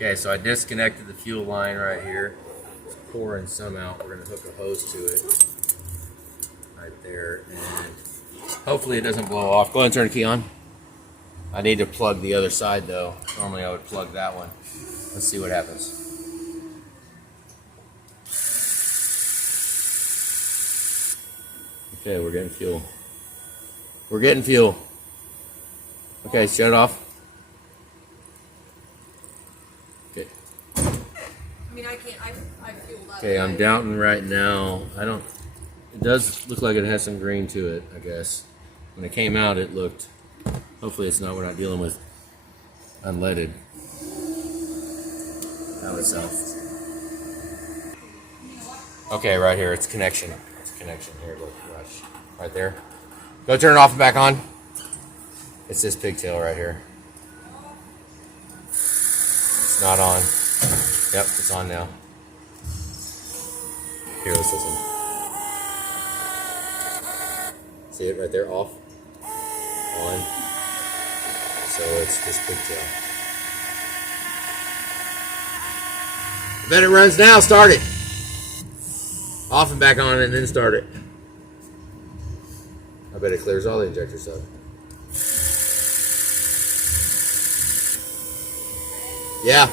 Okay, so I disconnected the fuel line right here. It's pouring some out. We're gonna hook a hose to it right there, and hopefully it doesn't blow off. Go ahead and turn the key on. I need to plug the other side though. Normally I would plug that one. Let's see what happens. Okay, we're getting fuel. We're getting fuel. Okay, shut it off. Okay. I mean, I can't. I fueled up. Okay, I'm doubting right now. It does look like it has some green to it, I guess. When it came out, it looked. Hopefully, we're not dealing with unleaded. That would sound. Okay, right here, it's connection. It's connection here. Look, watch. Right there. Go turn it off and back on. It's this pigtail right here. It's not on. Yep, it's on now. Here, let's listen. See it right there, off? On. So it's this pigtail. I bet it runs now. Start it. Off and back on and then start it. I bet it clears all the injector stuff. Yeah.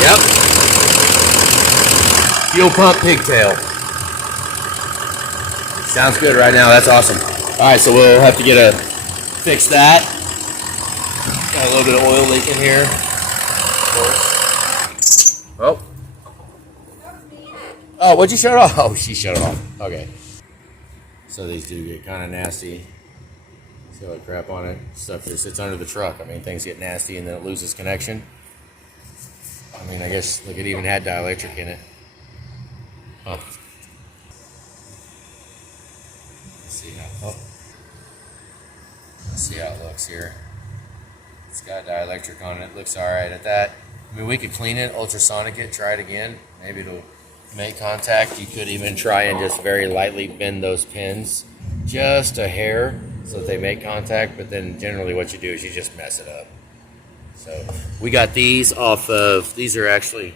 Yep. Fuel pump pigtail. Sounds good right now. That's awesome. All right, so we'll have to fix that. Got a little bit of oil leak in here. Oh. Oh, what'd you shut it off? Oh, she shut it off. Okay. So these do get kind of nasty. See all the crap on it? Stuff just sits under the truck. I mean, things get nasty and then it loses connection. I mean, I guess, look, it even had dielectric in it. Oh. Let's see how it looks here. It's got dielectric on it. Looks all right at that. I mean, we could clean it, ultrasonic it, try it again. Maybe it'll make contact. You could even try and just very lightly bend those pins just a hair so that they make contact, but then generally what you do is you just mess it up. So we got these off of, these are actually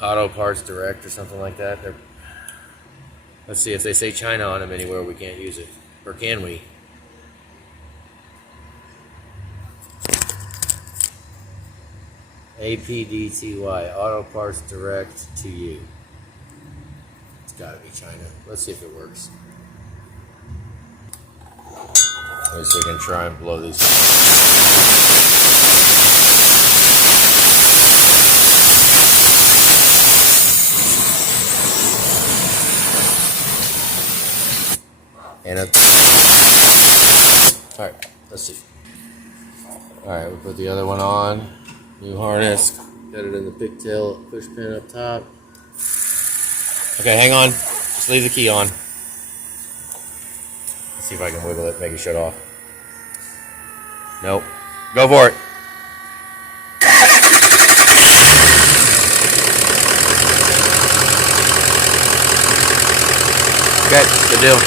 Auto Parts Direct or something like that. Let's see if they say China on them anywhere. We can't use it, or can we? APDTY, Auto Parts Direct to you. It's gotta be China. Let's see if it works. At least we can try and blow these. And alright, let's see. Alright, we'll put the other one on. New harness. Got it in the pigtail push pin up top. Okay, hang on. Just leave the key on. Let's see if I can wiggle it, make it shut off. Nope. Go for it. Okay, good deal.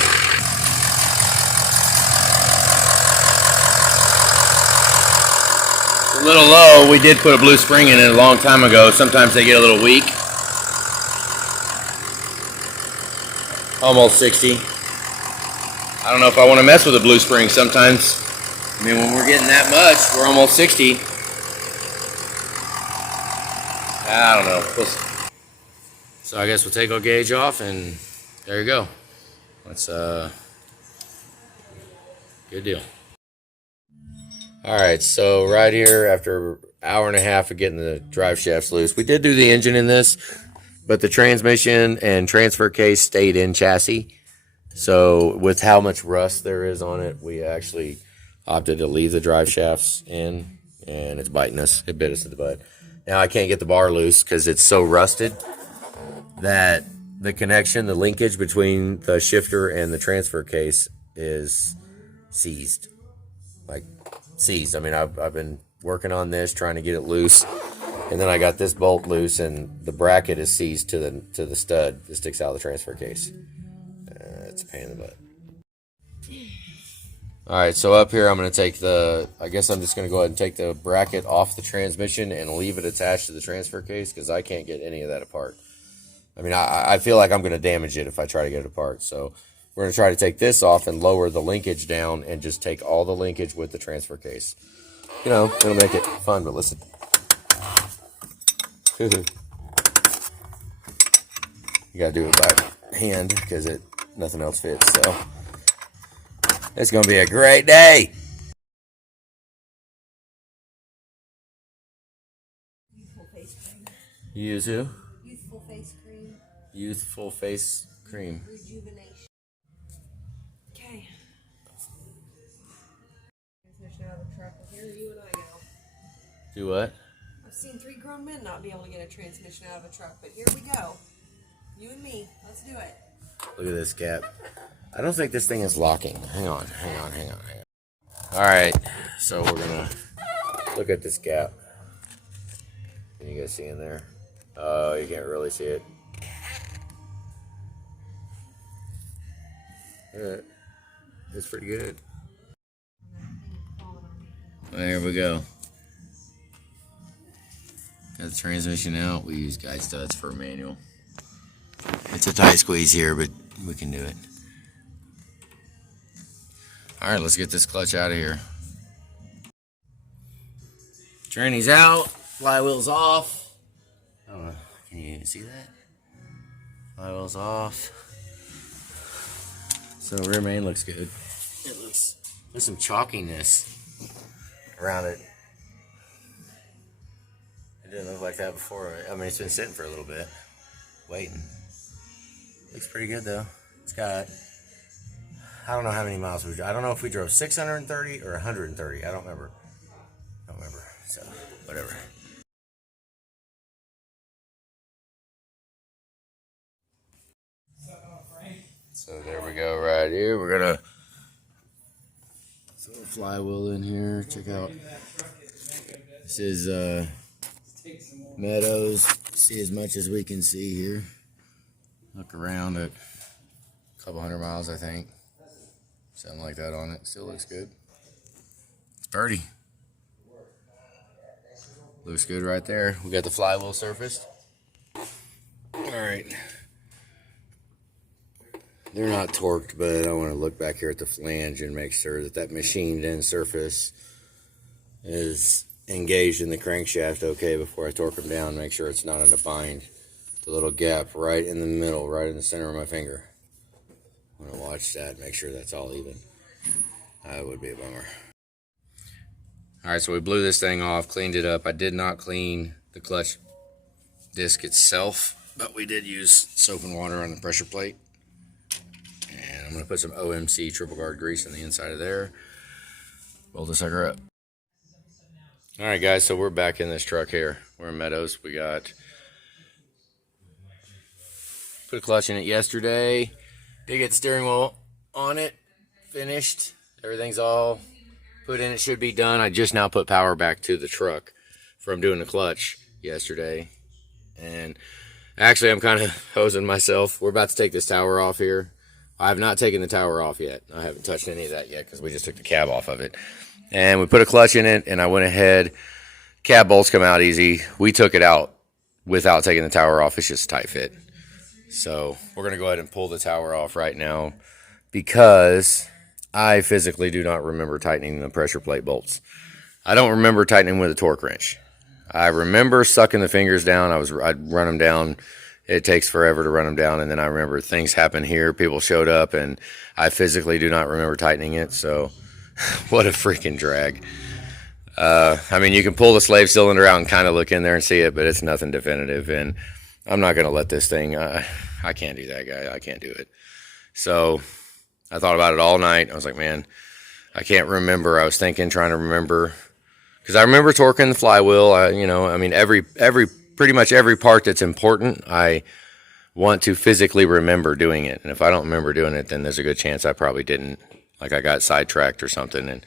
A little low. We did put a blue spring in it a long time ago. Sometimes they get a little weak. Almost 60. I don't know if I want to mess with a blue spring sometimes. I mean, when we're getting that much, we're almost 60. I don't know. So I guess we'll take our gauge off, and there you go. That's good deal. All right, so right here, after an hour and a half of getting the drive shafts loose, we did do the engine in this, but the transmission and transfer case stayed in chassis. So with how much rust there is on it, we actually opted to leave the drive shafts in, and it's biting us. It bit us in the butt. Now I can't get the bar loose because it's so rusted that the connection, the linkage between the shifter and the transfer case is seized. Like, seized. I mean, I've been working on this, trying to get it loose, and then I got this bolt loose, and the bracket is seized to the stud that sticks out of the transfer case. It's a pain in the butt. All right, so up here I'm going to take I guess I'm just going to go ahead and take the bracket off the transmission and leave it attached to the transfer case because I can't get any of that apart. I mean, I feel like I'm going to damage it if I try to get it apart. So we're going to try to take this off and lower the linkage down and just take all the linkage with the transfer case. You know, it'll make it fun, but listen. You got to do it by hand because nothing else fits, so it's going to be a great day. Youthful face cream. You use who? Youthful face cream. Youthful face cream. Rejuvenation. Okay. Transmission out of the truck. Here you and I go. Do what? I've seen 3 grown men not be able to get a transmission out of a truck, but here we go. You and me. Let's do it. Look at this gap. I don't think this thing is locking. Hang on. All right, so we're gonna look at this gap. Can you guys see in there? Oh, you can't really see it. All right, it's pretty good. There we go. Got the transmission out. We use guide studs for a manual. It's a tight squeeze here, but we can do it. All right, let's get this clutch out of here. Tranny's out. Flywheel's off. I don't know. Can you see that? Flywheel's off. So rear main looks good. There's some chalkiness around it. It didn't look like that before. I mean, it's been sitting for a little bit, waiting. Looks pretty good though. It's got, I don't know how many miles we drove. I don't know if we drove 630 or 130. I don't remember. So, whatever. So there we go right here. We're gonna throw a flywheel in here. Check out. This is meadows. See as much as we can see here. Look around at a couple 100 miles, I think. Something like that on it. Still looks good. It's birdie. Looks good right there. We got the flywheel surfaced. Alright. They're not torqued, but I want to look back here at the flange and make sure that that machined in surface is engaged in the crankshaft okay before I torque them down. Make sure it's not in a bind. The little gap right in the middle, right in the center of my finger. I'm going to watch that, make sure that's all even. That would be a bummer. Alright, so we blew this thing off, cleaned it up. I did not clean the clutch disc itself, but we did use soap and water on the pressure plate. And I'm going to put some OMC triple guard grease on the inside of there. Roll the sucker up. Alright guys, so we're back in this truck here. We're in Meadows. We got put a clutch in it yesterday. Did get the steering wheel on it. Finished. Everything's all put in. It should be done. I just now put power back to the truck from doing the clutch yesterday. And actually, I'm kind of hosing myself. We're about to take this tower off here. I have not taken the tower off yet. I haven't touched any of that yet because we just took the cab off of it. And we put a clutch in it, and I went ahead. Cab bolts come out easy. We took it out without taking the tower off. It's just a tight fit. So we're going to go ahead and pull the tower off right now because I physically do not remember tightening the pressure plate bolts. I don't remember tightening with a torque wrench. I remember sucking the fingers down. I'd run them down. It takes forever to run them down. And then I remember things happened here. People showed up, and I physically do not remember tightening it. So what a freaking drag. I mean, you can pull the slave cylinder out and kind of look in there and see it, but it's nothing definitive. And I'm not going to let this thing, I can't do that, guy. I can't do it. So I thought about it all night. I was like, man, I can't remember. I was thinking, trying to remember, because I remember torquing the flywheel. I mean, pretty much every part that's important, I want to physically remember doing it. And if I don't remember doing it, then there's a good chance I probably didn't. Like I got sidetracked or something. And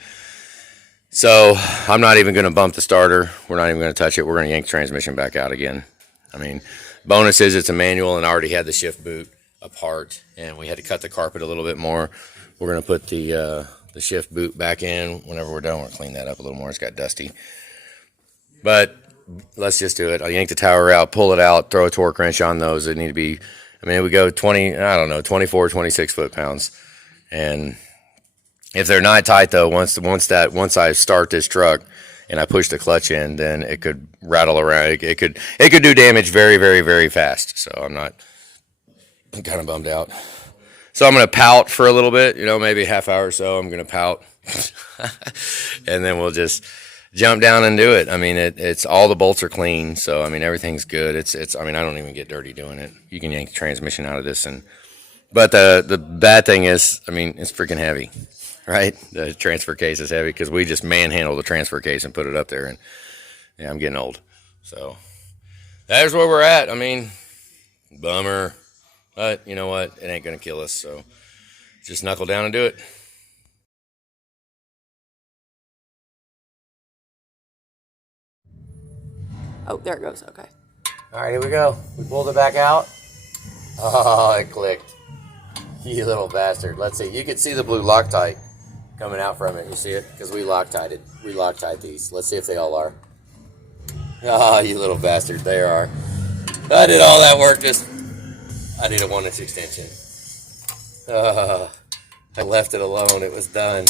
so I'm not even going to bump the starter. We're not even going to touch it. We're going to yank the transmission back out again. I mean, bonus is it's a manual, and I already had the shift boot apart, and we had to cut the carpet a little bit more. We're going to put the the shift boot back in whenever we're done. We'll clean that up a little more. It's got dusty. But let's just do it. I'll yank the tower out, pull it out, throw a torque wrench on those. They need to be, I mean, we go 24, 26 foot-pounds. And if they're not tight though, once I start this truck and I push the clutch in, then it could rattle around. It could do damage very, very, very fast. So I'm kind of bummed out. So I'm going to pout for a little bit, maybe a half hour or so. I'm going to pout. And then we'll just jump down and do it. I mean, it's all the bolts are clean. So, I mean, everything's good. I mean, I don't even get dirty doing it. You can yank the transmission out of this. But the bad thing is, I mean, it's freaking heavy, right? The transfer case is heavy because we just manhandle the transfer case and put it up there. And yeah, I'm getting old. So there's where we're at. I mean, bummer. But you know what? It ain't going to kill us. So just knuckle down and do it. Oh, there it goes. Okay. All right, here we go. We pulled it back out. Oh, it clicked. You little bastard. Let's see. You can see the blue Loctite coming out from it. You see it? Because we Loctite these. Let's see if they all are. Oh, you little bastard. They are. I did all that work I did a 1-inch extension. I left it alone. It was done.